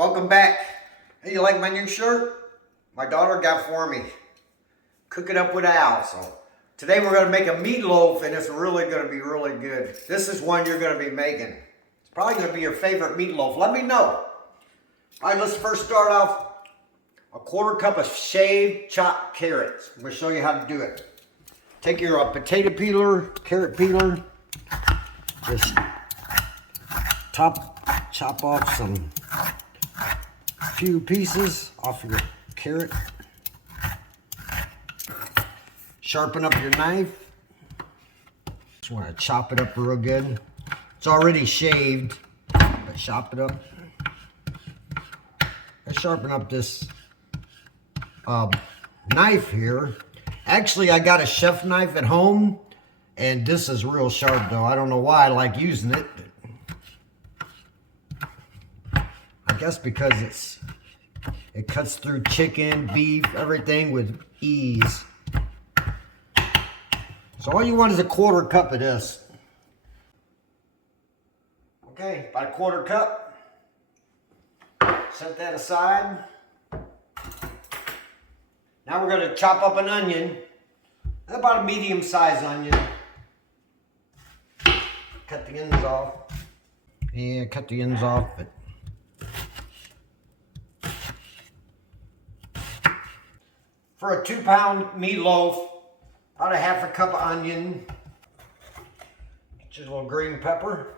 welcome back. Hey, you like my new shirt? My daughter got for me. Cook it up with Al. So today we're going to make a meatloaf, and it's really going to be really good. This is one you're going to be making. It's probably going to be your favorite meatloaf. Let me know. All right, let's first start off. A quarter cup of shaved chopped carrots. I'm going to show you how to do it. Take your potato peeler, carrot peeler. Just chop off some few pieces off your carrot. Sharpen up your knife. Just want to chop it up real good. It's already shaved, but chop it up. I sharpen up this knife here. Actually, I got a chef knife at home, and this is real sharp though. I don't know why I like using it. I guess because it cuts through chicken, beef, everything with ease. So all you want is a quarter cup of this. Okay, about a quarter cup. Set that aside. Now we're going to chop up an onion, about a medium-sized onion. Cut the ends off. Yeah, cut the ends off. For a 2-pound meatloaf, about a half a cup of onion. Get your little green pepper.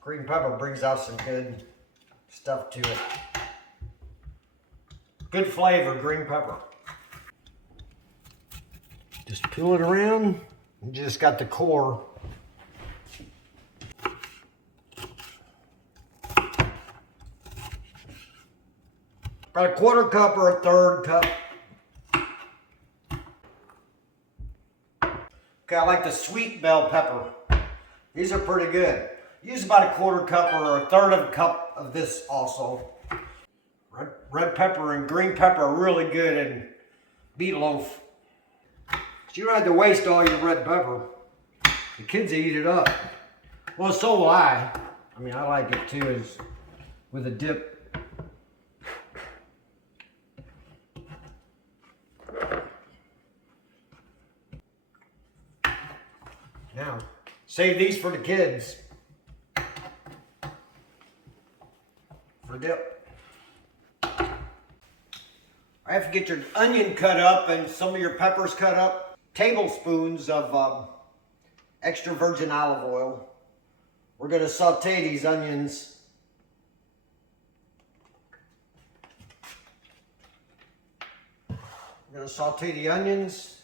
Green pepper brings out some good stuff to it. Good flavor, green pepper. Just peel it around. You just got the core. About a quarter cup or a third cup. Okay, I like the sweet bell pepper. These are pretty good. Use about a quarter cup or a third of a cup of this also. Red pepper and green pepper are really good in meatloaf. So you don't have to waste all your red pepper. The kids eat it up. Well, so will I. I mean, I like it too, as with a dip. Now, save these for the kids. For dip. I have to get your onion cut up and some of your peppers cut up. Tablespoons of extra virgin olive oil. We're going to saute these onions. We're going to saute the onions.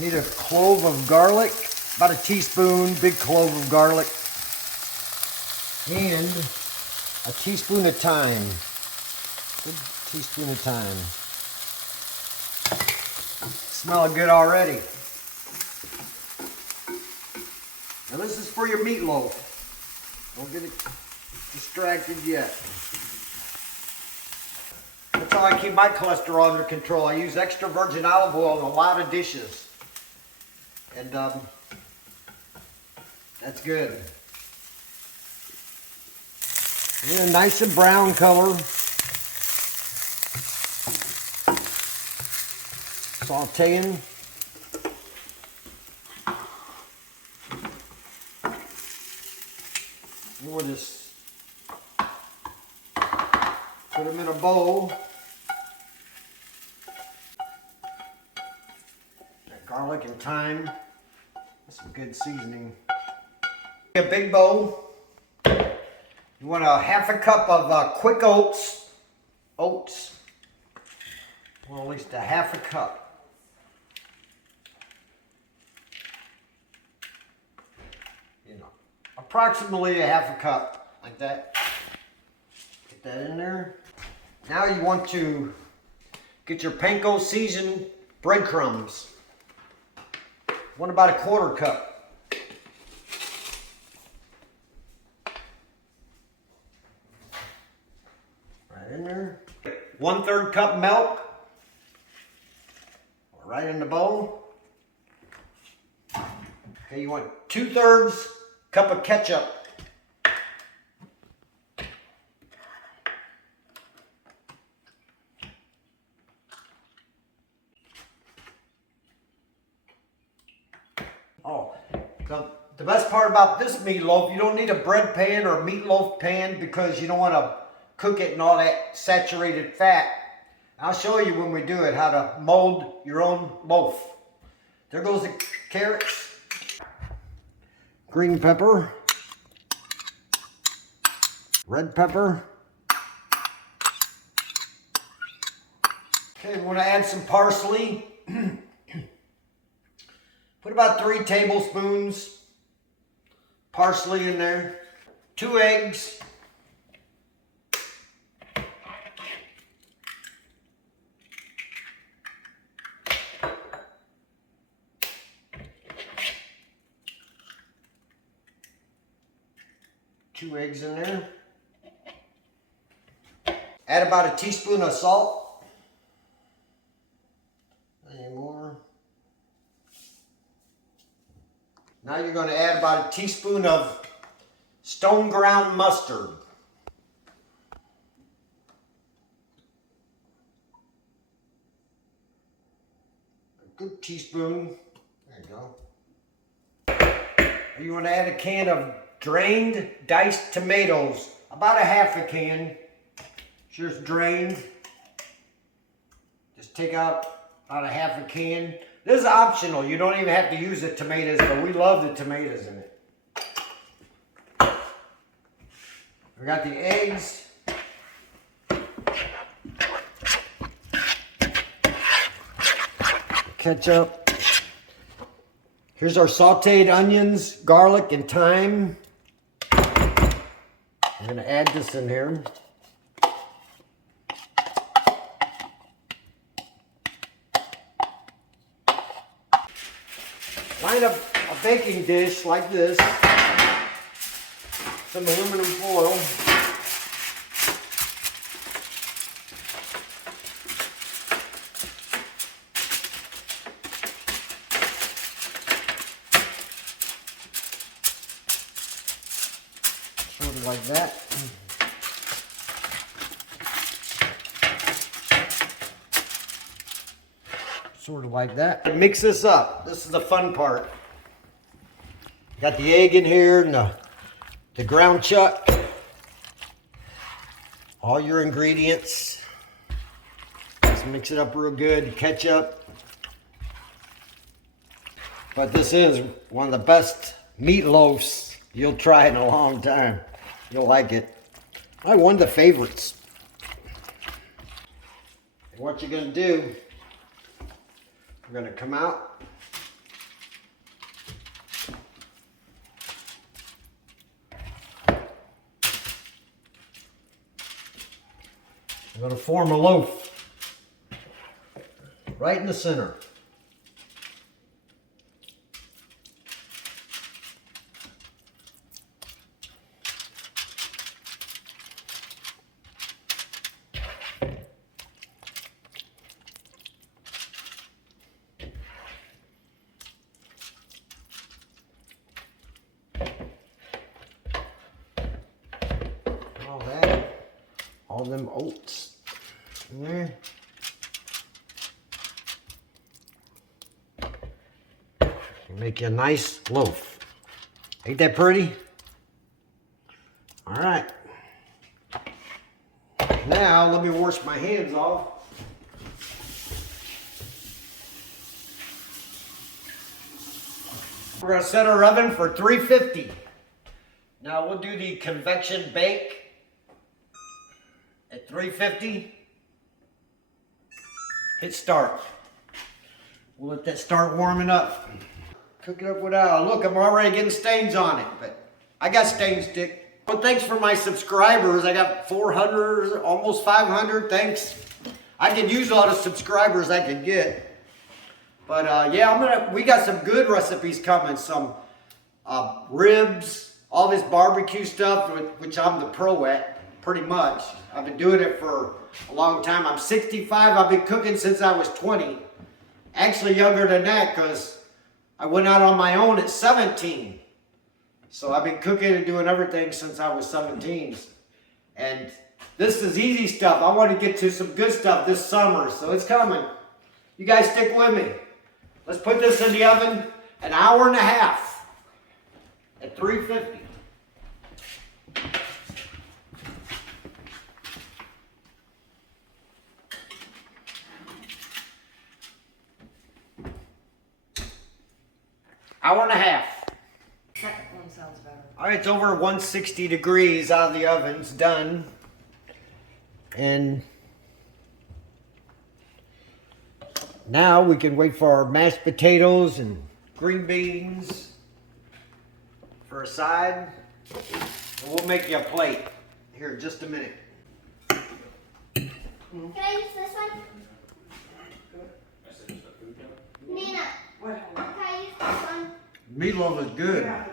Need a clove of garlic, about a teaspoon, big clove of garlic. And a teaspoon of thyme. Good teaspoon of thyme. Smelling good already. Now this is for your meatloaf. Don't get it distracted yet. That's how I keep my cholesterol under control. I use extra virgin olive oil in a lot of dishes. And that's good. Yeah, nice and brown color. Sauteing. We'll just put them in a bowl. Got garlic and thyme. Some good seasoning. A big bowl. You want a half a cup of quick oats. Oats. Well, at least a half a cup. You know, approximately a half a cup, like that. Get that in there. Now you want to get your panko seasoned breadcrumbs. Want about a quarter cup. In there. 1/3 cup milk. Right in the bowl. Okay, you want 2/3 cup of ketchup. Oh, the best part about this meatloaf, you don't need a bread pan or a meatloaf pan because you don't want to cook it in all that saturated fat. I'll show you when we do it how to mold your own loaf. There goes the carrots, green pepper, red pepper. Okay, we want to add some parsley. Put about 3 tablespoons parsley in there. 2 eggs. Two eggs in there. Add about a teaspoon of salt. Any more? Now you're going to add about a teaspoon of stone ground mustard. A good teaspoon. There you go. You want to add a can of drained diced tomatoes. About a half a can. Just drained. Just take out about a half a can. This is optional. You don't even have to use the tomatoes, but we love the tomatoes in it. We got the eggs. Ketchup. Here's our sauteed onions, garlic, and thyme. I'm going to add this in here. Line up a baking dish like this, some aluminum foil. Sort of like that. Sort of like that. Mix this up. This is the fun part. Got the egg in here and the ground chuck. All your ingredients. Just mix it up real good. Ketchup. But this is one of the best meatloafs you'll try in a long time. You'll like it. One of the favorites. And what you're going to do, we're going to come out. I'm going to form a loaf right in the center. All them oats in there. Make you a nice loaf. Ain't that pretty? All right. Now let me wash my hands off. We're going to set our oven for 350. Now we'll do the convection bake. At 350, hit start. We'll let that start warming up. Cook it up without. Look, I'm already getting stains on it, but I got stain stick. Well, thanks for my subscribers. I got 400, almost 500. Thanks. I could use all the subscribers I could get. But yeah, we got some good recipes coming. Some ribs, all this barbecue stuff, which I'm the pro at. Pretty much. I've been doing it for a long time. I'm 65. I've been cooking since I was 20. Actually younger than that because I went out on my own at 17. So I've been cooking and doing everything since I was 17. And this is easy stuff. I want to get to some good stuff this summer, so it's coming. You guys stick with me. Let's put this in the oven an hour and a half at 350. Hour and a half. Second one sounds better. All right, it's over 160 degrees out of the oven. It's done. And now we can wait for our mashed potatoes and green beans for a side. And we'll make you a plate here in just a minute. Can I use this one? Nina, can I use this one? Meatloaf is good. Yeah.